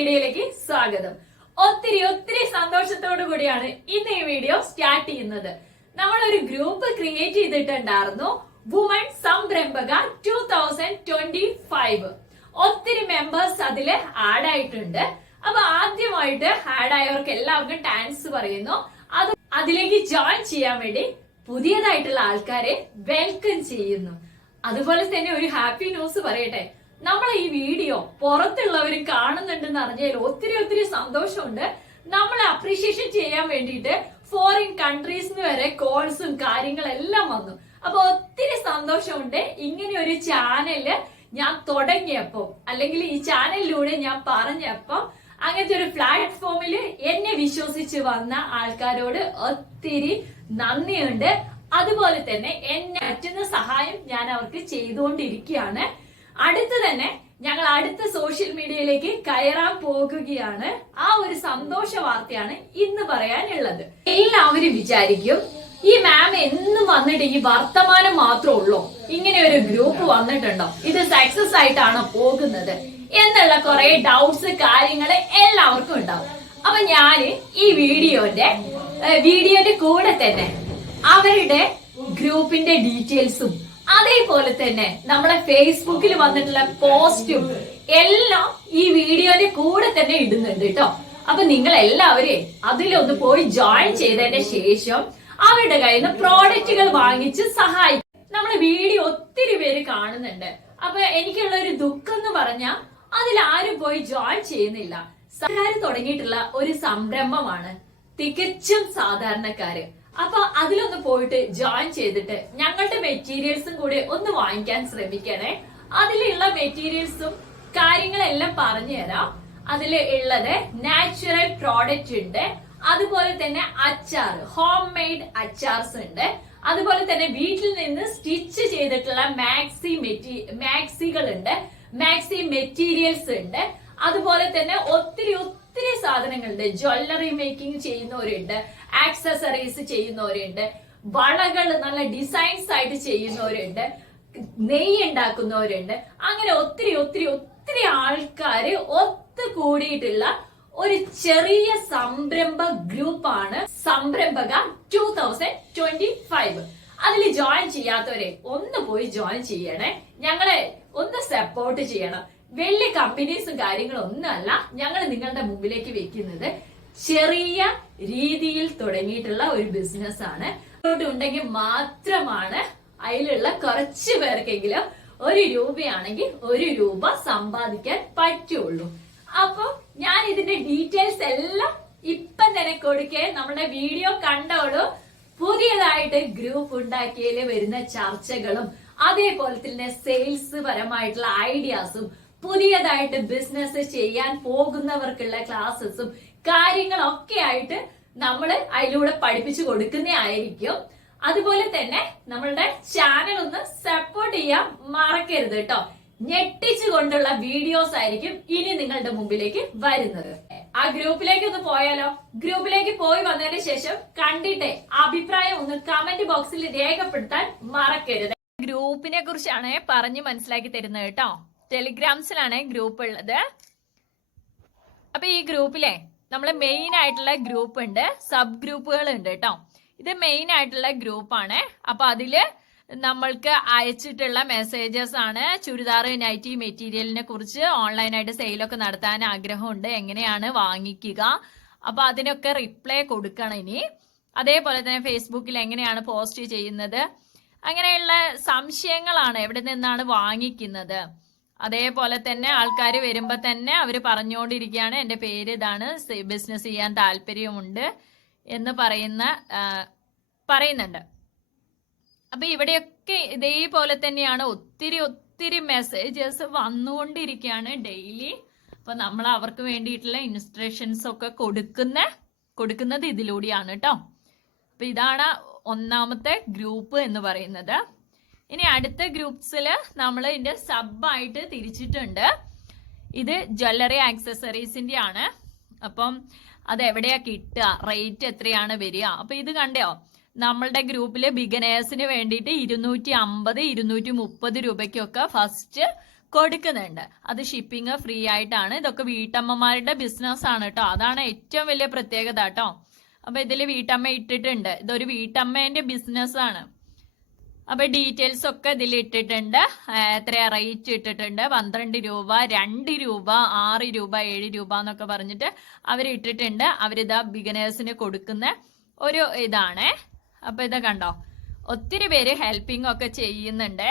വീഡിയോയിലേക്ക് സ്വാഗതം. ഒത്തിരി സന്തോഷത്തോടു കൂടിയാണ് ഇന്ന് ഈ വീഡിയോ സ്റ്റാർട്ട് ചെയ്യുന്നത്. നമ്മളൊരു ഗ്രൂപ്പ് ക്രിയേറ്റ് ചെയ്തിട്ടുണ്ടായിരുന്നു, വുമൺ സംരംഭക 2025. ഒത്തിരി മെമ്പേഴ്സ് അതില് ആഡ് ആയിട്ടുണ്ട്. അപ്പൊ ആദ്യമായിട്ട് ആഡ് ആയവർക്ക് എല്ലാവർക്കും താങ്ക്സ് പറയുന്നു. അതിലേക്ക് ജോയിൻ ചെയ്യാൻ വേണ്ടി പുതിയതായിട്ടുള്ള ആൾക്കാരെ വെൽക്കം ചെയ്യുന്നു. അതുപോലെ തന്നെ ഒരു ഹാപ്പി ന്യൂസ് പറയട്ടെ, നമ്മളെ ഈ വീഡിയോ പുറത്തുള്ളവർ കാണുന്നുണ്ടെന്ന് അറിഞ്ഞാൽ ഒത്തിരി സന്തോഷമുണ്ട്. നമ്മളെ അപ്രീഷിയേഷൻ ചെയ്യാൻ വേണ്ടിയിട്ട് ഫോറിൻ കൺട്രീസിന് വരെ കോൾസും കാര്യങ്ങളെല്ലാം വന്നു. അപ്പൊ ഒത്തിരി സന്തോഷമുണ്ട്. ഇങ്ങനെ ഒരു ചാനല് ഞാൻ തുടങ്ങിയപ്പോ, അല്ലെങ്കിൽ ഈ ചാനലിലൂടെ ഞാൻ പറഞ്ഞപ്പോ, അങ്ങനത്തെ ഒരു പ്ലാറ്റ്ഫോമിൽ എന്നെ വിശ്വസിച്ച് വന്ന ആൾക്കാരോട് ഒത്തിരി നന്ദിയുണ്ട്. അതുപോലെ തന്നെ എന്നെ പറ്റുന്ന സഹായം ഞാൻ അവർക്ക് ചെയ്തുകൊണ്ടിരിക്കുകയാണ്. അടുത്ത് തന്നെ ഞങ്ങൾ അടുത്ത സോഷ്യൽ മീഡിയയിലേക്ക് കയറാൻ പോകുകയാണ്. ആ ഒരു സന്തോഷ വാർത്തയാണ് ഇന്ന് പറയാനുള്ളത്. എല്ലാവരും വിചാരിക്കും, ഈ മാം എന്നും വന്നിട്ട് ഈ വർത്തമാനം മാത്രമേ ഉള്ളൂ, ഇങ്ങനെ ഒരു ഗ്രൂപ്പ് വന്നിട്ടുണ്ടോ, ഇത് സക്സസ് ആയിട്ടാണോ പോകുന്നത് എന്നുള്ള കുറെ ഡൗട്ട്സ് കാര്യങ്ങൾ എല്ലാവർക്കും ഉണ്ടാവും. അപ്പൊ ഞാന് ഈ വീഡിയോന്റെ കൂടെ തന്നെ അവരുടെ ഗ്രൂപ്പിന്റെ ഡീറ്റെയിൽസും അതേപോലെ തന്നെ നമ്മളെ ഫേസ്ബുക്കിൽ വന്നിട്ടുള്ള പോസ്റ്റും എല്ലാം ഈ വീഡിയോന്റെ കൂടെ തന്നെ ഇടുന്നുണ്ട് കേട്ടോ. അപ്പൊ നിങ്ങൾ എല്ലാവരെയും അതിലൊന്ന് പോയി ജോയിൻ ചെയ്തതിന്റെ ശേഷം അവരുടെ കയ്യിൽ നിന്ന് പ്രോഡക്റ്റുകൾ വാങ്ങിച്ച് സഹായിക്കും. നമ്മളെ വീഡിയോ ഒത്തിരി പേര് കാണുന്നുണ്ട്. അപ്പൊ എനിക്കുള്ള ഒരു ദുഃഖം എന്ന് പറഞ്ഞാൽ അതിലാരും പോയി ജോയിൻ ചെയ്യുന്നില്ല. സർക്കാർ തുടങ്ങിയിട്ടുള്ള ഒരു സംരംഭമാണ്, തികച്ചും സാധാരണക്കാര്. അപ്പൊ അതിലൊന്ന് പോയിട്ട് ജോയിൻ ചെയ്തിട്ട് ഞങ്ങളുടെ മെറ്റീരിയൽസും കൂടി ഒന്ന് വാങ്ങിക്കാൻ ശ്രമിക്കണേ. അതിലുള്ള മെറ്റീരിയൽസും കാര്യങ്ങളെല്ലാം പറഞ്ഞു തരാം. അതിൽ ഉള്ളത് നാച്ചുറൽ പ്രോഡക്റ്റ് ഉണ്ട്, അതുപോലെ തന്നെ അച്ചാർ, ഹോം മെയ്ഡ് അച്ചാർസ് ഉണ്ട്, അതുപോലെ തന്നെ വീട്ടിൽ നിന്ന് സ്റ്റിച്ച് ചെയ്തിട്ടുള്ള മാക്സികൾ ഉണ്ട്, മാക്സി മെറ്റീരിയൽസ് ഉണ്ട്, അതുപോലെ തന്നെ ഒത്തിരി സാധനങ്ങളുണ്ട്. ജ്വല്ലറി മേക്കിംഗ് ചെയ്യുന്നവരുണ്ട്, ആക്സസറീസ് ചെയ്യുന്നവരുണ്ട്, വളകൾ നല്ല ഡിസൈൻസ് ആയിട്ട് ചെയ്യുന്നവരുണ്ട്, നെയ്യ് ഉണ്ടാക്കുന്നവരുണ്ട്. അങ്ങനെ ഒത്തിരി ആൾക്കാര് ഒത്തുകൂടിയിട്ടുള്ള ഒരു ചെറിയ സംരംഭ ഗ്രൂപ്പാണ് സംരംഭക 2025. അതിൽ ജോയിൻ ചെയ്യാത്തവരെ ഒന്ന് പോയി ജോയിൻ ചെയ്യണേ. ഞങ്ങളെ ഒന്ന് സപ്പോർട്ട് ചെയ്യണം. വലിയ കമ്പനീസും കാര്യങ്ങളും ഒന്നുമല്ല ഞങ്ങൾ നിങ്ങളുടെ മുമ്പിലേക്ക് വെക്കുന്നത്, ചെറിയ രീതിയിൽ തുടങ്ങിയിട്ടുള്ള ഒരു ബിസിനസ് ആണ്. ഉണ്ടെങ്കിൽ മാത്രമാണ് അതിലുള്ള കുറച്ചു പേർക്കെങ്കിലും 1 രൂപയാണെങ്കിൽ 1 രൂപ സമ്പാദിക്കാൻ പറ്റുള്ളൂ. അപ്പൊ ഞാൻ ഇതിന്റെ ഡീറ്റെയിൽസ് എല്ലാം ഇപ്പം തന്നെ കൊടുക്കേ. നമ്മുടെ വീഡിയോ കണ്ടോളൂ. പുതിയതായിട്ട് ഗ്രൂപ്പ് ഉണ്ടാക്കിയതിൽ വരുന്ന ചർച്ചകളും അതേപോലെ തന്നെ സെയിൽസ് പരമായിട്ടുള്ള ഐഡിയാസും പുതിയതായിട്ട് ബിസിനസ് ചെയ്യാൻ പോകുന്നവർക്കുള്ള ക്ലാസ്സസും കാര്യങ്ങളൊക്കെ ആയിട്ട് നമ്മൾ അതിലൂടെ പഠിപ്പിച്ചു കൊടുക്കുന്നതായിരിക്കും. അതുപോലെ തന്നെ നമ്മളുടെ ചാനൽ ഒന്ന് സപ്പോർട്ട് ചെയ്യാൻ മറക്കരുത് കേട്ടോ. ഞെട്ടിച്ചുകൊണ്ടുള്ള വീഡിയോസ് ആയിരിക്കും ഇനി നിങ്ങളുടെ മുമ്പിലേക്ക് വരുന്നത്. ആ ഗ്രൂപ്പിലേക്ക് ഒന്ന് പോയാലോ? ഗ്രൂപ്പിലേക്ക് പോയി വന്നതിന് ശേഷം കണ്ടിട്ടേ അഭിപ്രായം ഒന്ന് കമന്റ് ബോക്സിൽ രേഖപ്പെടുത്താൻ മറക്കരുത്. ഗ്രൂപ്പിനെ കുറിച്ചാണ് പറഞ്ഞ് മനസ്സിലാക്കി തരുന്നത് കേട്ടോ. ടെലിഗ്രാംസിലാണ് ഗ്രൂപ്പ് ഉള്ളത്. അപ്പൊ ഈ ഗ്രൂപ്പിലെ നമ്മള് മെയിൻ ആയിട്ടുള്ള ഗ്രൂപ്പ് ഉണ്ട്, സബ് ഗ്രൂപ്പുകൾ ഉണ്ട് കേട്ടോ. ഇത് മെയിൻ ആയിട്ടുള്ള ഗ്രൂപ്പാണ്. അപ്പൊ അതില് നമ്മൾക്ക് അയച്ചിട്ടുള്ള മെസ്സേജസ് ആണ്. ചുരിദാർ നൈറ്റി മെറ്റീരിയലിനെ കുറിച്ച് ഓൺലൈനായിട്ട് സെയിലൊക്കെ നടത്താൻ ആഗ്രഹമുണ്ട്, എങ്ങനെയാണ് വാങ്ങിക്കുക, അപ്പൊ അതിനൊക്കെ റിപ്ലൈ കൊടുക്കണം ഇനി. അതേപോലെ തന്നെ ഫേസ്ബുക്കിൽ എങ്ങനെയാണ് പോസ്റ്റ് ചെയ്യുന്നത്, അങ്ങനെയുള്ള സംശയങ്ങളാണ്, എവിടെ നിന്നാണ് വാങ്ങിക്കുന്നത്. അതേപോലെ തന്നെ ആൾക്കാർ വരുമ്പോ തന്നെ അവര് പറഞ്ഞുകൊണ്ടിരിക്കുകയാണ്, എന്റെ പേര് ഇതാണ്, ബിസിനസ് ചെയ്യാൻ താല്പര്യമുണ്ട് എന്ന് പറയുന്നുണ്ട്. അപ്പൊ ഇവിടെയൊക്കെ ഇതേപോലെ തന്നെയാണ്. ഒത്തിരി മെസ്സേജസ് വന്നുകൊണ്ടിരിക്കുകയാണ് ഡെയിലി. അപ്പൊ നമ്മൾ അവർക്ക് വേണ്ടിയിട്ടുള്ള ഇൻസ്ട്രക്ഷൻസ് ഒക്കെ കൊടുക്കുന്നത് ഇതിലൂടെയാണ് കേട്ടോ. അപ്പൊ ഇതാണ് ഒന്നാമത്തെ ഗ്രൂപ്പ് എന്ന് പറയുന്നത്. ഇനി അടുത്ത ഗ്രൂപ്പ്സില് നമ്മൾ ഇതിന്റെ സബായിട്ട് തിരിച്ചിട്ടുണ്ട്. ഇത് ജ്വല്ലറി ആക്സസറീസിന്റെ ആണ്. അപ്പം അത് എവിടെയാ കിട്ടുക, റേറ്റ് എത്രയാണ് വരിക? അപ്പൊ ഇത് കണ്ടോ, നമ്മളുടെ ഗ്രൂപ്പില് ബിഗനേഴ്സിന് വേണ്ടിയിട്ട് 250, 230 രൂപയ്ക്കൊക്കെ ഫസ്റ്റ് കൊടുക്കുന്നുണ്ട്. അത് ഷിപ്പിംഗ് ഫ്രീ ആയിട്ടാണ്. ഇതൊക്കെ വീട്ടമ്മമാരുടെ ബിസിനസ് ആണ് കേട്ടോ. അതാണ് ഏറ്റവും വലിയ പ്രത്യേകത കേട്ടോ. അപ്പൊ ഇതില് വീട്ടമ്മ ഇട്ടിട്ടുണ്ട്. ഇതൊരു വീട്ടമ്മേന്റെ ബിസിനസ് ആണ്. അപ്പൊ ഡീറ്റെയിൽസ് ഒക്കെ ഇതിൽ ഇട്ടിട്ടുണ്ട്. എത്ര റേറ്റ് ഇട്ടിട്ടുണ്ട്, 12 രൂപ, 2 രൂപ, 6 രൂപ, 7 രൂപ എന്നൊക്കെ പറഞ്ഞിട്ട് അവർ ഇട്ടിട്ടുണ്ട്. അവരിതാ ബിഗിനേഴ്സിന് കൊടുക്കുന്ന ഒരു ഇതാണ്. അപ്പൊ ഇത് കണ്ടോ, ഒത്തിരി പേര് ഹെൽപ്പിംഗ് ഒക്കെ ചെയ്യുന്നുണ്ട്.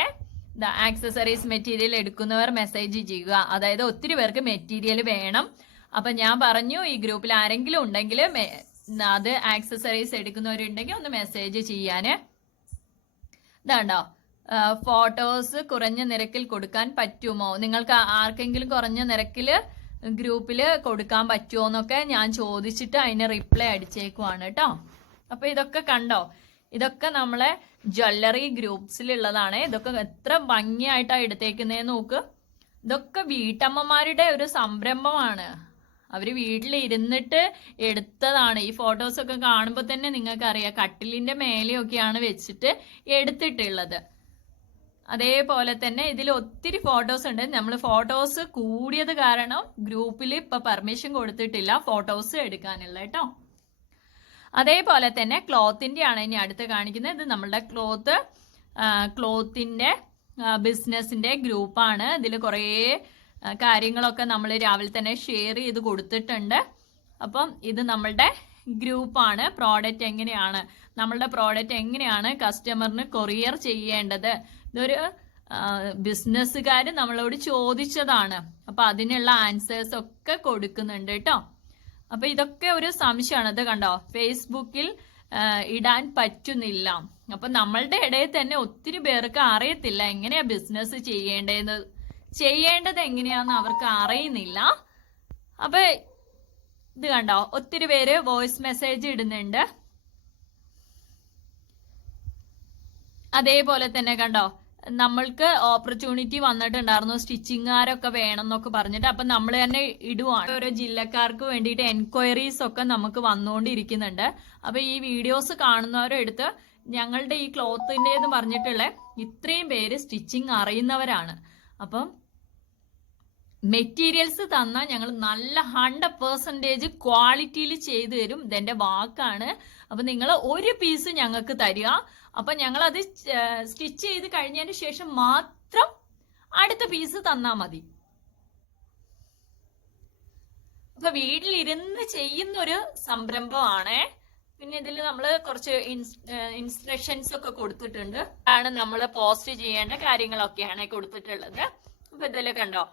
ആക്സസറീസ് മെറ്റീരിയൽ എടുക്കുന്നവർ മെസ്സേജ് ചെയ്യുക. അതായത് ഒത്തിരി പേർക്ക് മെറ്റീരിയൽ വേണം. അപ്പൊ ഞാൻ പറഞ്ഞു, ഈ ഗ്രൂപ്പിൽ ആരെങ്കിലും ഉണ്ടെങ്കിൽ അത് ആക്സസറീസ് എടുക്കുന്നവരുണ്ടെങ്കിൽ ഒന്ന് മെസ്സേജ് ചെയ്യാന്. ഇതാണ്ടോ, ഫോട്ടോസ് കുറഞ്ഞ നിരക്കിൽ കൊടുക്കാൻ പറ്റുമോ, നിങ്ങൾക്ക് ആർക്കെങ്കിലും കുറഞ്ഞ നിരക്കിൽ ഗ്രൂപ്പിൽ കൊടുക്കാൻ പറ്റുമോ എന്നൊക്കെ ഞാൻ ചോദിച്ചിട്ട് അതിന് റിപ്ലൈ അടിച്ചേക്കുവാണ് കേട്ടോ. അപ്പൊ ഇതൊക്കെ കണ്ടോ, ഇതൊക്കെ നമ്മളെ ജ്വല്ലറി ഗ്രൂപ്പ്സിലുള്ളതാണ്. ഇതൊക്കെ എത്ര ഭംഗിയായിട്ടാണ് എടുത്തേക്കുന്നതെന്ന് നോക്ക്. ഇതൊക്കെ വീട്ടമ്മമാരുടെ ഒരു സംരംഭമാണ്. അവര് വീട്ടിലിരുന്നിട്ട് എടുത്തതാണ്. ഈ ഫോട്ടോസൊക്കെ കാണുമ്പോൾ തന്നെ നിങ്ങൾക്ക് അറിയാം, കട്ടിലിന്റെ മേലെയൊക്കെയാണ് വെച്ചിട്ട് എടുത്തിട്ടുള്ളത്. അതേപോലെ തന്നെ ഇതിൽ ഒത്തിരി ഫോട്ടോസ് ഉണ്ട്. നമ്മൾ ഫോട്ടോസ് കൂടിയത് കാരണം ഗ്രൂപ്പിൽ ഇപ്പൊ പെർമിഷൻ കൊടുത്തിട്ടില്ല ഫോട്ടോസ് എടുക്കാനുള്ള കേട്ടോ. അതേപോലെ തന്നെ ക്ലോത്തിന്റെ ആണ് ഇനി അടുത്ത് കാണിക്കുന്നത്. ഇത് നമ്മളുടെ ക്ലോത്തിന്റെ ബിസിനസിന്റെ ഗ്രൂപ്പാണ്. ഇതിൽ കുറേ കാര്യങ്ങളൊക്കെ നമ്മൾ രാവിലെ തന്നെ ഷെയർ ചെയ്ത് കൊടുത്തിട്ടുണ്ട്. അപ്പം ഇത് നമ്മളുടെ ഗ്രൂപ്പാണ്. പ്രോഡക്റ്റ് എങ്ങനെയാണ്, നമ്മളുടെ പ്രോഡക്റ്റ് എങ്ങനെയാണ് കസ്റ്റമറിന് കൊറിയർ ചെയ്യേണ്ടത്, ഇതൊരു ബിസിനസ്സുകാർ നമ്മളോട് ചോദിച്ചതാണ്. അപ്പൊ അതിനുള്ള ആൻസേഴ്സ് ഒക്കെ കൊടുക്കുന്നുണ്ട് കേട്ടോ. അപ്പൊ ഇതൊക്കെ ഒരു സംശയമാണ്. ഇത് കണ്ടോ, ഫേസ്ബുക്കിൽ ഇടാൻ പറ്റുന്നില്ല. അപ്പൊ നമ്മളുടെ ഇടയിൽ തന്നെ ഒത്തിരി പേർക്ക് അറിയത്തില്ല എങ്ങനെയാ ബിസിനസ് ചെയ്യേണ്ടത് എങ്ങനെയാന്ന് അവർക്ക് അറിയുന്നില്ല. അപ്പൊ ഇത് കണ്ടോ, ഒത്തിരി പേര് വോയിസ് മെസ്സേജ് ഇടുന്നുണ്ട്. അതേപോലെ തന്നെ കണ്ടോ, നമ്മൾക്ക് ഓപ്പർച്യൂണിറ്റി വന്നിട്ടുണ്ടായിരുന്നു സ്റ്റിച്ചിങ്ങുകാരൊക്കെ വേണം എന്നൊക്കെ പറഞ്ഞിട്ട്. അപ്പൊ നമ്മൾ തന്നെ ഇടുവാണ്. ഓരോ ജില്ലക്കാർക്ക് വേണ്ടിയിട്ട് എൻക്വയറീസ് ഒക്കെ നമുക്ക് വന്നുകൊണ്ടിരിക്കുന്നുണ്ട്. അപ്പൊ ഈ വീഡിയോസ് കാണുന്നവരും എടുത്ത് ഞങ്ങളുടെ ഈ ക്ലോത്തിൻ്റെന്ന് പറഞ്ഞിട്ടുള്ള ഇത്രയും പേര് സ്റ്റിച്ചിങ് അറിയുന്നവരാണ്. അപ്പം മെറ്റീരിയൽസ് തന്നാൽ ഞങ്ങൾ നല്ല 100% ക്വാളിറ്റിയിൽ ചെയ്തു തരും. ഇതെന്റെ വാക്കാണ്. അപ്പൊ നിങ്ങൾ ഒരു പീസ് ഞങ്ങൾക്ക് തരിക. അപ്പൊ ഞങ്ങൾ അത് സ്റ്റിച്ച് ചെയ്ത് കഴിഞ്ഞതിന് ശേഷം മാത്രം അടുത്ത പീസ് തന്നാ മതി. അപ്പൊ വീട്ടിലിരുന്ന് ചെയ്യുന്ന ഒരു സംരംഭമാണ്. പിന്നെ ഇതിൽ നമ്മൾ കുറച്ച് ഇൻസ്ട്രക്ഷൻസ് ഒക്കെ കൊടുത്തിട്ടുണ്ട്. ആണ് നമ്മൾ പോസ്റ്റ് ചെയ്യേണ്ട കാര്യങ്ങളൊക്കെയാണ് കൊടുത്തിട്ടുള്ളത്. അപ്പൊ ഇതിൽ കണ്ടോ,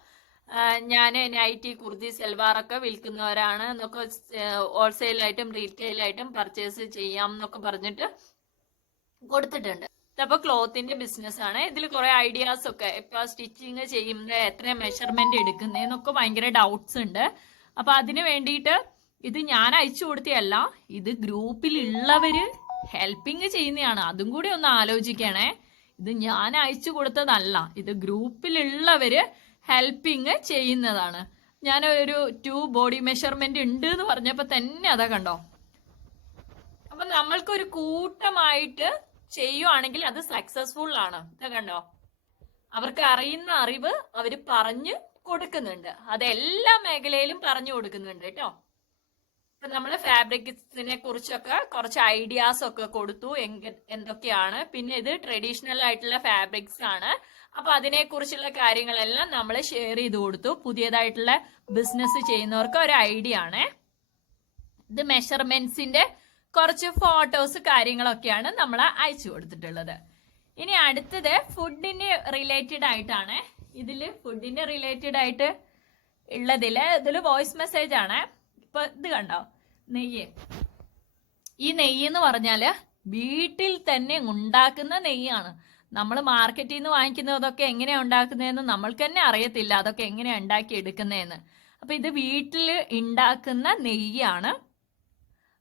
ഞാൻ നൈറ്റി, കുർത്തി, സൽവാറൊക്കെ വിൽക്കുന്നവരാണ് എന്നൊക്കെ ഹോൾസെയിലായിട്ടും റീറ്റെയിലായിട്ടും പർച്ചേസ് ചെയ്യാം എന്നൊക്കെ പറഞ്ഞിട്ട് കൊടുത്തിട്ടുണ്ട്. അപ്പൊ ക്ലോത്തിന്റെ ബിസിനസ് ആണ്. ഇതിൽ കുറെ ഐഡിയാസ് ഒക്കെ, ഇപ്പൊ സ്റ്റിച്ചിങ് ചെയ്യുമ്പോൾ എത്ര മെഷർമെന്റ് എടുക്കുന്നതെന്നൊക്കെ ഭയങ്കര ഡൗട്ട്സ് ഉണ്ട്. അപ്പൊ അതിന് വേണ്ടിയിട്ട് ഇത് ഞാൻ അയച്ചു കൊടുത്തതല്ല, ഇത് ഗ്രൂപ്പിലുള്ളവര് ഹെൽപ്പിങ് ചെയ്യുന്നതാണ്. അതും കൂടി ഒന്ന് ആലോചിക്കണേ. ഇത് ഞാൻ അയച്ചു കൊടുത്തതല്ല, ഇത് ഗ്രൂപ്പിലുള്ളവര് ഹെൽപ്പിങ് ചെയ്യുന്നതാണ്. ഞാൻ ഒരു 2 ബോഡി മെഷർമെന്റ് ഉണ്ട് എന്ന് പറഞ്ഞപ്പോ തന്നെ അതാ കണ്ടോ. അപ്പൊ നമ്മൾക്കൊരു കൂട്ടമായിട്ട് ചെയ്യുവാണെങ്കിൽ അത് സക്സസ്ഫുൾ ആണ്. ഇതാ കണ്ടോ, അവർക്ക് അറിയുന്ന അറിവ് അവര് പറഞ്ഞു കൊടുക്കുന്നുണ്ട്. അത് എല്ലാ മേഖലയിലും പറഞ്ഞു കൊടുക്കുന്നുണ്ട് കേട്ടോ. ഇപ്പൊ നമ്മള് ഫാബ്രിക്സിനെ കുറിച്ചൊക്കെ കുറച്ച് ഐഡിയാസ് ഒക്കെ കൊടുത്തു, എന്തൊക്കെയാണ്. പിന്നെ ഇത് ട്രഡീഷണൽ ആയിട്ടുള്ള ഫാബ്രിക്സ് ആണ്. അപ്പൊ അതിനെ കുറിച്ചുള്ള കാര്യങ്ങളെല്ലാം നമ്മൾ ഷെയർ ചെയ്ത് കൊടുത്തു. പുതിയതായിട്ടുള്ള ബിസിനസ് ചെയ്യുന്നവർക്ക് ഒരു ഐഡിയ ആണ്. ഇത് മെഷർമെന്റ്സിന്റെ കുറച്ച് ഫോട്ടോസ് കാര്യങ്ങളൊക്കെയാണ് നമ്മൾ അയച്ചു കൊടുത്തിട്ടുള്ളത്. ഇനി അടുത്തത് ഫുഡിന് റിലേറ്റഡ് ആയിട്ടാണ്. ഇതില് ഫുഡിന് റിലേറ്റഡ് ആയിട്ട് ഇതില് വോയിസ് മെസ്സേജ് ആണ്. ഇപ്പൊ ഇത് കണ്ടോ, നെയ്യ്. ഈ നെയ്യ് എന്ന് പറഞ്ഞാല് വീട്ടിൽ തന്നെ ഉണ്ടാക്കുന്ന നെയ്യാണ്. നമ്മൾ മാർക്കറ്റിൽ നിന്ന് വാങ്ങിക്കുന്നതൊക്കെ എങ്ങനെയാ ഉണ്ടാക്കുന്നതെന്ന് നമ്മൾക്ക് തന്നെ അറിയത്തില്ല, അതൊക്കെ എങ്ങനെയാ ഉണ്ടാക്കി എടുക്കുന്നതെന്ന്. അപ്പൊ ഇത് വീട്ടിൽ ഉണ്ടാക്കുന്ന നെയ്യാണ്.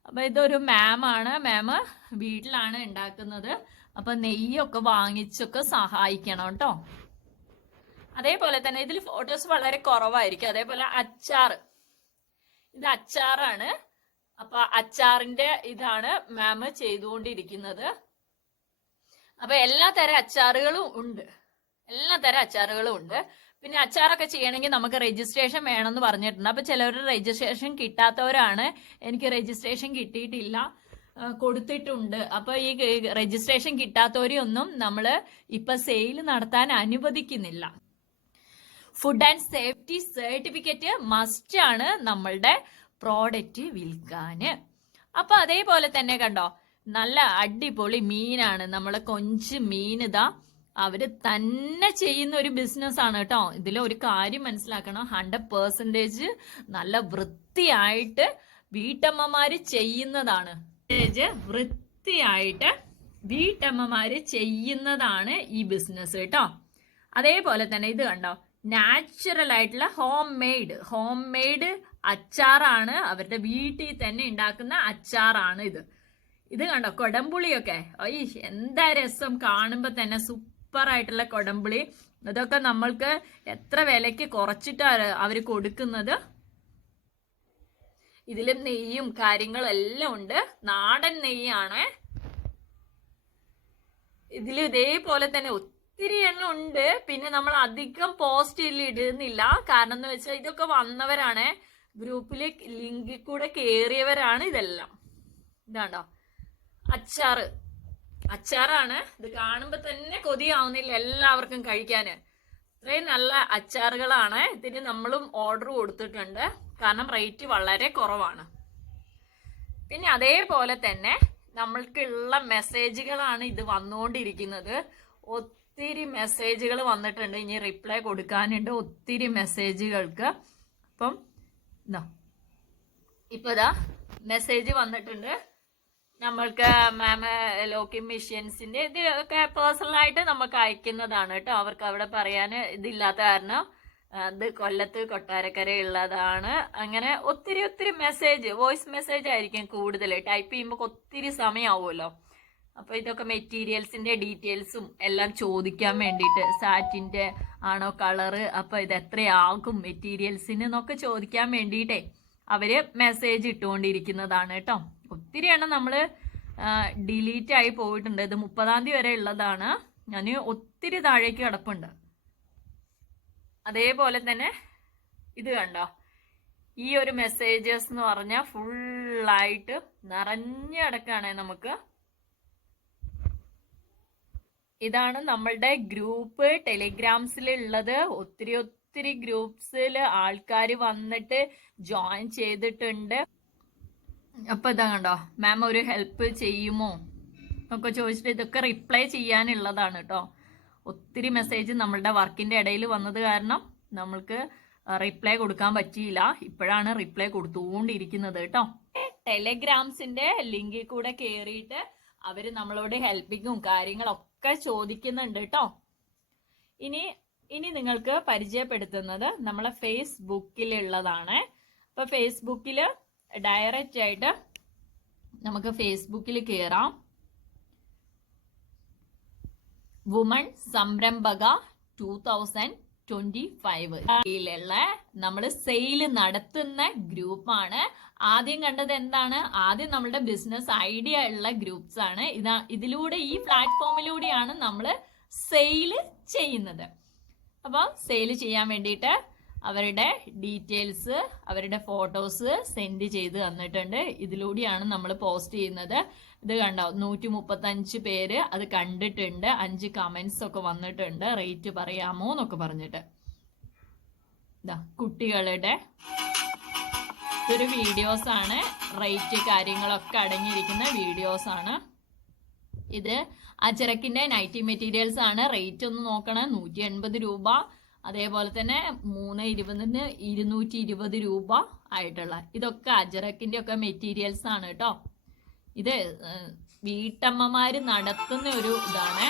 അപ്പൊ ഇതൊരു മാമാണ്. മാമ് വീട്ടിലാണ് ഉണ്ടാക്കുന്നത്. അപ്പൊ നെയ്യൊക്കെ വാങ്ങിച്ചൊക്കെ സഹായിക്കണം കേട്ടോ. അതേപോലെ തന്നെ ഇതിൽ ഫോട്ടോസ് വളരെ കുറവായിരിക്കും. അതേപോലെ അച്ചാറ്, ഇത് അച്ചാറാണ്. അപ്പൊ അച്ചാറിന്റെ ഇതാണ് മാമ് ചെയ്തുകൊണ്ടിരിക്കുന്നത്. അപ്പൊ എല്ലാ തരം അച്ചാറുകളും ഉണ്ട്. പിന്നെ അച്ചാറൊക്കെ ചെയ്യണമെങ്കിൽ നമുക്ക് രജിസ്ട്രേഷൻ വേണമെന്ന് പറഞ്ഞിട്ടുണ്ട്. അപ്പൊ ചിലവർ രജിസ്ട്രേഷൻ കിട്ടാത്തവരാണ്, എനിക്ക് രജിസ്ട്രേഷൻ കിട്ടിയിട്ടില്ല, കൊടുത്തിട്ടുണ്ട്. അപ്പൊ ഈ രജിസ്ട്രേഷൻ കിട്ടാത്തവരെയൊന്നും നമ്മള് ഇപ്പൊ സെയിൽ നടത്താൻ അനുവദിക്കുന്നില്ല. Food and safety certificate must ആണ് നമ്മളുടെ പ്രോഡക്റ്റ് വിൽക്കാന്. അപ്പൊ അതേപോലെ തന്നെ കണ്ടോ, നല്ല അടിപൊളി മീനാണ്, നമ്മളെ കൊഞ്ച് മീൻ. ഇതാ അവര് തന്നെ ചെയ്യുന്ന ഒരു ബിസിനസ് ആണ് കേട്ടോ. ഇതിൽ ഒരു കാര്യം മനസ്സിലാക്കണം, 100% നല്ല വൃത്തിയായിട്ട് വീട്ടമ്മമാര് ചെയ്യുന്നതാണ്. വൃത്തിയായിട്ട് വീട്ടമ്മമാര് ചെയ്യുന്നതാണ് ഈ ബിസിനസ് കേട്ടോ. അതേപോലെ തന്നെ ഇത് കണ്ടോ, നാച്ചുറൽ ആയിട്ടുള്ള ഹോം മെയ്ഡ് അച്ചാറാണ്, അവരുടെ വീട്ടിൽ തന്നെ ഉണ്ടാക്കുന്ന അച്ചാറാണ് ഇത്. ഇത് കണ്ടോ, കൊടംപുളിയൊക്കെ എന്താ രസം, കാണുമ്പോ തന്നെ സൂപ്പർ ആയിട്ടുള്ള കൊടംപുളി. ഇതൊക്കെ നമ്മൾക്ക് എത്ര വിലക്ക് കുറച്ചിട്ടാണ് അവര് കൊടുക്കുന്നത്. ഇതിലും നെയ്യും കാര്യങ്ങളെല്ലാം ഉണ്ട്, നാടൻ നെയ്യാണ്. ഇതിൽ ഇതേപോലെ തന്നെ ഒത്തിരി എണ്ണം ഉണ്ട്. പിന്നെ നമ്മൾ അധികം പോസ്റ്റ് ഇടുന്നില്ല, കാരണം എന്ന് വെച്ചാൽ ഇതൊക്കെ വന്നവരാണ്, ഗ്രൂപ്പിലെ ലിങ്കിൽ കൂടെ കേറിയവരാണ് ഇതെല്ലാം. ഇതാണ്ടോ അച്ചാറാണ്, ഇത് കാണുമ്പോ തന്നെ കൊതിയാവുന്നില്ല എല്ലാവർക്കും കഴിക്കാന്. ഇത്രയും നല്ല അച്ചാറുകളാണ്. ഇതിന് നമ്മളും ഓർഡർ കൊടുത്തിട്ടുണ്ട്, കാരണം റേറ്റ് വളരെ കുറവാണ്. പിന്നെ അതേപോലെ തന്നെ നമ്മൾക്കുള്ള മെസ്സേജുകളാണ് ഇത് വന്നുകൊണ്ടിരിക്കുന്നത്. ഒത്തിരി മെസ്സേജുകൾ വന്നിട്ടുണ്ട്, ഇനി റിപ്ലൈ കൊടുക്കാനുണ്ട് ഒത്തിരി മെസ്സേജുകൾക്ക്. അപ്പം ഇപ്പൊ ഇതാ മെസ്സേജ് വന്നിട്ടുണ്ട്. നമ്മൾക്ക് മാം ലോക്കിംഗ് മിഷ്യൻസിന്റെ ഇതൊക്കെ പേഴ്സണലായിട്ട് നമുക്ക് അയക്കുന്നതാണ് കേട്ടോ. അവർക്ക് അവിടെ പറയാൻ ഇതില്ലാത്ത കാരണം ഇത് കൊല്ലത്ത് കൊട്ടാരക്കര ഉള്ളതാണ്. അങ്ങനെ ഒത്തിരി മെസ്സേജ്, വോയിസ് മെസ്സേജ് ആയിരിക്കും കൂടുതൽ. ടൈപ്പ് ചെയ്യുമ്പോൾ ഒത്തിരി സമയമാവുമല്ലോ. അപ്പൊ ഇതൊക്കെ മെറ്റീരിയൽസിന്റെ ഡീറ്റെയിൽസും എല്ലാം ചോദിക്കാൻ വേണ്ടിയിട്ട്, സാറ്റിന്റെ ആണോ കളറ്, അപ്പൊ ഇത് എത്രയാകും മെറ്റീരിയൽസിന് എന്നൊക്കെ ചോദിക്കാൻ വേണ്ടിയിട്ടേ അവര് മെസ്സേജ് ഇട്ടുകൊണ്ടിരിക്കുന്നതാണ് കേട്ടോ. ഒത്തിരി എണ്ണം നമ്മള് ഡിലീറ്റ് ആയി പോയിട്ടുണ്ട്. ഇത് 30-ാം തീയതി വരെ ഉള്ളതാണ്. ഞാൻ ഒത്തിരി താഴേക്ക് കിടപ്പുണ്ട്. അതേപോലെ തന്നെ ഇത് കണ്ടോ, ഈ ഒരു മെസ്സേജസ് എന്ന് പറഞ്ഞാൽ ഫുള്ളായിട്ട് നിറഞ്ഞു കിടക്കാണ് നമുക്ക്. ഇതാണ് നമ്മളുടെ ഗ്രൂപ്പ് ടെലിഗ്രാംസിലുള്ളത്. ഒത്തിരി ഗ്രൂപ്പ്സിൽ ആൾക്കാർ വന്നിട്ട് ജോയിൻ ചെയ്തിട്ടുണ്ട്. അപ്പൊ ഇതാ കണ്ടോ, മാം ഒരു ഹെൽപ്പ് ചെയ്യുമോ എന്നൊക്കെ ചോദിച്ചിട്ട് ഇതൊക്കെ റിപ്ലൈ ചെയ്യാനുള്ളതാണ് കേട്ടോ. ഒത്തിരി മെസ്സേജ് നമ്മളുടെ വർക്കിന്റെ ഇടയിൽ വന്നത് കാരണം നമ്മൾക്ക് റിപ്ലൈ കൊടുക്കാൻ പറ്റിയില്ല. ഇപ്പോഴാണ് റിപ്ലൈ കൊടുത്തുകൊണ്ടിരിക്കുന്നത് കേട്ടോ. ടെലിഗ്രാംസിന്റെ ലിങ്കിൽ കൂടെ കയറിയിട്ട് അവര് നമ്മളോട് ഹെൽപ്പിങ്ങും കാര്യങ്ങളൊക്കെ ചോദിക്കുന്നുണ്ട് കേട്ടോ. ഇനി നിങ്ങൾക്ക് പരിചയപ്പെടുത്തുന്നത് നമ്മളെ ഫേസ്ബുക്കിലുള്ളതാണ്. അപ്പൊ ഫേസ്ബുക്കില് ഡയറക്റ്റ് ആയിട്ട് നമുക്ക് ഫേസ്ബുക്കിൽ കയറാം. വുമൺ സംരംഭക 2025 നമ്മൾ സെയില് നടത്തുന്ന ഗ്രൂപ്പാണ്. ആദ്യം കണ്ടത് എന്താണ്, ആദ്യം നമ്മളുടെ ബിസിനസ് ഐഡിയ ഉള്ള ഗ്രൂപ്പ്സ് ആണ്. ഇതിലൂടെ ഈ പ്ലാറ്റ്ഫോമിലൂടെയാണ് നമ്മൾ സെയില് ചെയ്യുന്നത്. അപ്പൊ സെയില് ചെയ്യാൻ വേണ്ടിയിട്ട് അവരുടെ ഡീറ്റെയിൽസ്, അവരുടെ ഫോട്ടോസ് സെൻഡ് ചെയ്ത് തന്നിട്ടുണ്ട്. ഇതിലൂടെയാണ് നമ്മൾ പോസ്റ്റ് ചെയ്യുന്നത്. ഇത് കണ്ടോ, 135 പേര് അത് കണ്ടിട്ടുണ്ട്. 5 കമന്റ്സ് ഒക്കെ വന്നിട്ടുണ്ട്, റേറ്റ് പറയാമോ എന്നൊക്കെ പറഞ്ഞിട്ട്. ഇതാ കുട്ടികളുടെ ഇതൊരു വീഡിയോസ് ആണ്, റേറ്റ് കാര്യങ്ങളൊക്കെ അടങ്ങിയിരിക്കുന്ന വീഡിയോസ് ആണ്. ഇത് അജറക്കിന്റെ നൈറ്റി മെറ്റീരിയൽസ് ആണ്. റേറ്റ് ഒന്ന് നോക്കണം, 180 രൂപ. അതേപോലെ തന്നെ 320-ന് 220 രൂപ ആയിട്ടുള്ള ഇതൊക്കെ അജറക്കിന്റെ ഒക്കെ മെറ്റീരിയൽസ് ആണ് കേട്ടോ. ഇത് വീട്ടമ്മമാര് നടത്തുന്ന ഒരു ഇതാണ്.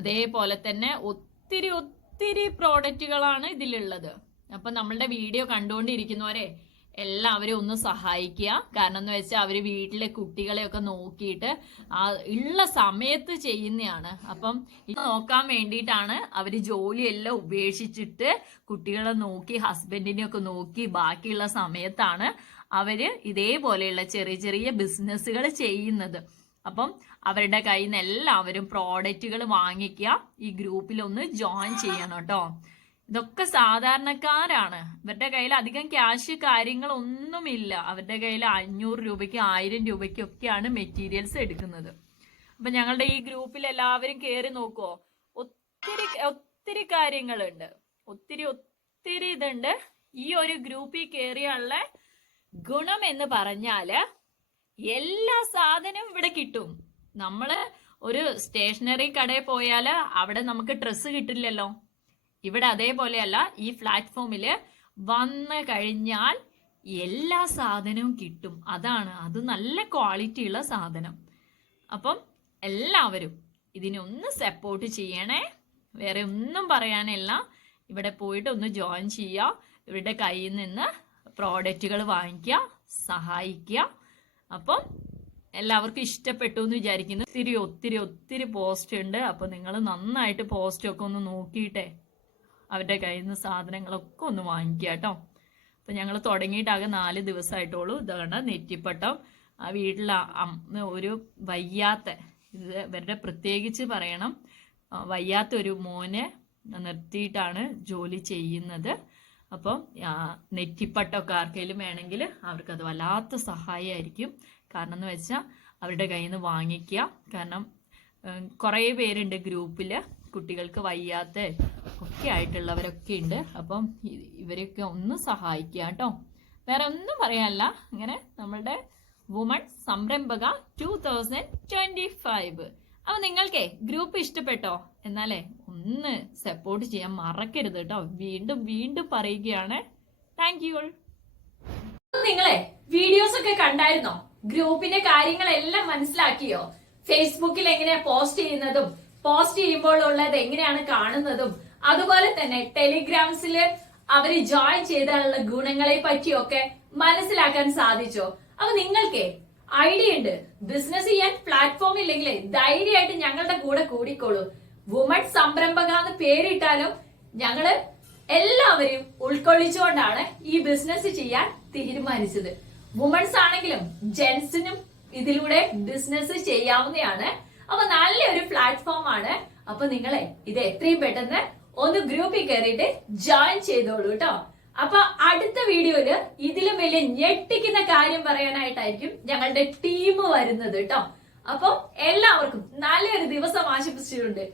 അതേപോലെ തന്നെ ഒത്തിരി പ്രോഡക്റ്റുകളാണ് ഇതിലുള്ളത്. അപ്പൊ നമ്മളുടെ വീഡിയോ കണ്ടുകൊണ്ടിരിക്കുന്നവരെ എല്ലാവരും ഒന്ന് സഹായിക്കുക. കാരണം എന്ന് വെച്ചാൽ അവര് വീട്ടിലെ കുട്ടികളെയൊക്കെ നോക്കിയിട്ട് ഉള്ള സമയത്ത് ചെയ്യുന്നതാണ്. അപ്പം ഇത് നോക്കാൻ വേണ്ടിയിട്ടാണ് അവര് ജോലിയെല്ലാം ഉപേക്ഷിച്ചിട്ട് കുട്ടികളെ നോക്കി, ഹസ്ബൻഡിനെ ഒക്കെ നോക്കി ബാക്കിയുള്ള സമയത്താണ് അവര് ഇതേപോലെയുള്ള ചെറിയ ബിസിനസ്സുകൾ ചെയ്യുന്നത്. അപ്പം അവരുടെ കയ്യിൽ നിന്ന് എല്ലാവരും പ്രോഡക്റ്റുകൾ വാങ്ങിക്കുക. ഈ ഗ്രൂപ്പിൽ ഒന്ന് ജോയിൻ ചെയ്യണം കേട്ടോ. ഇതൊക്കെ സാധാരണക്കാരാണ്. ഇവരുടെ കയ്യിൽ അധികം ക്യാഷ് കാര്യങ്ങളൊന്നുമില്ല. അവരുടെ കയ്യിൽ 500 രൂപയ്ക്ക് 1000 രൂപയ്ക്കും ഒക്കെയാണ് മെറ്റീരിയൽസ് എടുക്കുന്നത്. അപ്പൊ ഞങ്ങളുടെ ഈ ഗ്രൂപ്പിൽ എല്ലാവരും കയറി നോക്കുവോ. ഒത്തിരി ഒത്തിരി കാര്യങ്ങളുണ്ട്, ഒത്തിരി ഒത്തിരി ഇതുണ്ട്. ഈ ഒരു ഗ്രൂപ്പിൽ കയറിയുള്ള ഗുണം എന്ന് പറഞ്ഞാല് എല്ലാ സാധനവും ഇവിടെ കിട്ടും. നമ്മള് ഒരു സ്റ്റേഷനറി കടയിൽ പോയാല് അവിടെ നമുക്ക് ഡ്രസ്സ് കിട്ടില്ലല്ലോ. ഇവിടെ അതേപോലെയല്ല. ഈ പ്ലാറ്റ്ഫോമില് വന്നു കഴിഞ്ഞാൽ എല്ലാ സാധനവും കിട്ടും. അത് നല്ല ക്വാളിറ്റി ഉള്ള സാധനം. അപ്പം എല്ലാവരും ഇതിനൊന്ന് സപ്പോർട്ട് ചെയ്യണേ. വേറെ ഒന്നും പറയാനില്ല. ഇവിടെ പോയിട്ട് ഒന്ന് ജോയിൻ ചെയ്യുക. ഇവരുടെ കയ്യിൽ നിന്ന് പ്രോഡക്റ്റുകൾ വാങ്ങിക്കുക, സഹായിക്കുക. അപ്പം എല്ലാവർക്കും ഇഷ്ടപ്പെട്ടു എന്ന് വിചാരിക്കുന്നു. ഒത്തിരി ഒത്തിരി ഒത്തിരി പോസ്റ്റ് ഉണ്ട്. അപ്പൊ നിങ്ങൾ നന്നായിട്ട് പോസ്റ്റൊക്കെ ഒന്ന് നോക്കിയിട്ടേ അവരുടെ കയ്യിൽ നിന്ന് സാധനങ്ങളൊക്കെ ഒന്ന് വാങ്ങിക്കുക കേട്ടോ. അപ്പൊ ഞങ്ങൾ തുടങ്ങിയിട്ടാകെ 4 ദിവസമായിട്ടുള്ളൂ. ഇതാണ് നെറ്റിപ്പട്ടം. ആ വീട്ടിൽ ഒരു വയ്യാത്ത, ഇത് ഇവരുടെ പ്രത്യേകിച്ച് പറയണം, വയ്യാത്ത ഒരു മോനെ നിർത്തിയിട്ടാണ് ജോലി ചെയ്യുന്നത്. അപ്പം നെറ്റിപ്പട്ടമൊക്കെ ആർക്കെങ്കിലും വേണമെങ്കിൽ അവർക്കത് വല്ലാത്ത സഹായമായിരിക്കും. കാരണം എന്ന് വെച്ചാൽ അവരുടെ കയ്യിൽ നിന്ന് വാങ്ങിക്കുക. കാരണം കുറേ പേരുണ്ട് ഗ്രൂപ്പിൽ, കുട്ടികൾക്ക് വയ്യാത്ത ഒക്കെ ആയിട്ടുള്ളവരൊക്കെ ഉണ്ട്. അപ്പം ഇവരെയൊക്കെ ഒന്ന് സഹായിക്കുക കേട്ടോ. വേറെ ഒന്നും പറയാനല്ല. ഇങ്ങനെ നമ്മളുടെ വുമൺ സംരംഭക 2025. അപ്പൊ നിങ്ങൾക്കേ ഗ്രൂപ്പ് ഇഷ്ടപ്പെട്ടോ? എന്നാലേ ഒന്ന് സപ്പോർട്ട് ചെയ്യാൻ മറക്കരുത് കേട്ടോ. വീണ്ടും വീണ്ടും പറയുകയാണ്. Thank you. നിങ്ങളെ വീഡിയോസ് ഒക്കെ കണ്ടായിരുന്നോ? ഗ്രൂപ്പിന്റെ കാര്യങ്ങളെല്ലാം മനസ്സിലാക്കിയോ? ഫേസ്ബുക്കിൽ എങ്ങനെയാ പോസ്റ്റ് ചെയ്യുന്നതും പോസ്റ്റ് ചെയ്യുമ്പോൾ ഉള്ളത് എങ്ങനെയാണ് കാണുന്നതും അതുപോലെ തന്നെ ടെലിഗ്രാംസില് അവര് ജോയിൻ ചെയ്താലുള്ള ഗുണങ്ങളെ പറ്റിയൊക്കെ മനസ്സിലാക്കാൻ സാധിച്ചോ? അപ്പൊ നിങ്ങൾക്കേ ഐഡിയ ഉണ്ട്, ബിസിനസ് ചെയ്യാൻ പ്ലാറ്റ്ഫോം ഇല്ലെങ്കിലേ ധൈര്യമായിട്ട് ഞങ്ങളുടെ കൂടെ കൂടിക്കോളൂ. വുമൺ സംരംഭക എന്ന് പേരിട്ടാലും ഞങ്ങള് എല്ലാവരെയും ഉൾക്കൊള്ളിച്ചുകൊണ്ടാണ് ഈ ബിസിനസ് ചെയ്യാൻ തീരുമാനിച്ചത്. വുമൺസ് ആണെങ്കിലും ജെന്റ്സിനും ഇതിലൂടെ ബിസിനസ് ചെയ്യാവുന്നതാണ്. അപ്പൊ നല്ലൊരു പ്ലാറ്റ്ഫോം ആണ്. അപ്പൊ നിങ്ങളെ ഇത് എത്രയും പെട്ടെന്ന് ഒന്ന് ഗ്രൂപ്പിൽ കയറിയിട്ട് ജോയിൻ ചെയ്തോളൂ കേട്ടോ. അപ്പൊ അടുത്ത വീഡിയോയില് ഇതിലും വലിയ ഞെട്ടിക്കുന്ന കാര്യം പറയാനായിട്ടായിരിക്കും ഞങ്ങളുടെ ടീം വരുന്നത് കേട്ടോ. അപ്പൊ എല്ലാവർക്കും നല്ലൊരു ദിവസം ആശംസിച്ചിട്ടുണ്ട്.